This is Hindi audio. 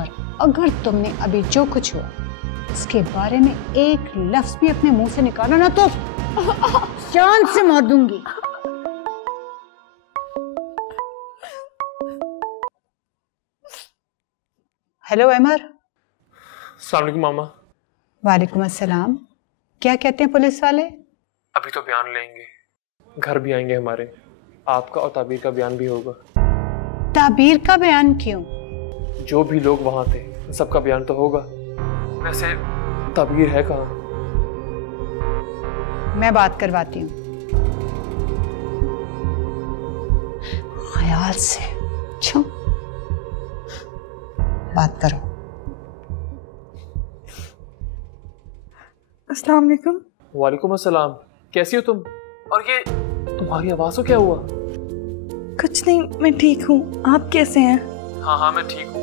और अगर तुमने अभी जो कुछ हुआ इसके बारे में एक लफ्ज भी अपने मुंह से निकाला ना तो जान से मार दूंगी। हेलो अमर। अस्सलाम वालेकुम मामा। वालेकुम अस्सलाम। क्या कहते हैं पुलिस वाले? अभी तो बयान लेंगे, घर भी आएंगे हमारे, आपका और ताबीर का बयान भी होगा। ताबीर का बयान क्यों? जो भी लोग वहां थे सबका बयान तो होगा। वैसे ताबीर है कहाँ? मैं बात करवाती हूँ। ख्याल से छो बात करो। अस्सलाम वालेकुम। वालेकुम अस्सलाम। कैसी हो तुम? और ये तुम्हारी आवाज को क्या हुआ? कुछ नहीं, मैं ठीक हूँ। आप कैसे हैं? हाँ हाँ मैं ठीक हूँ।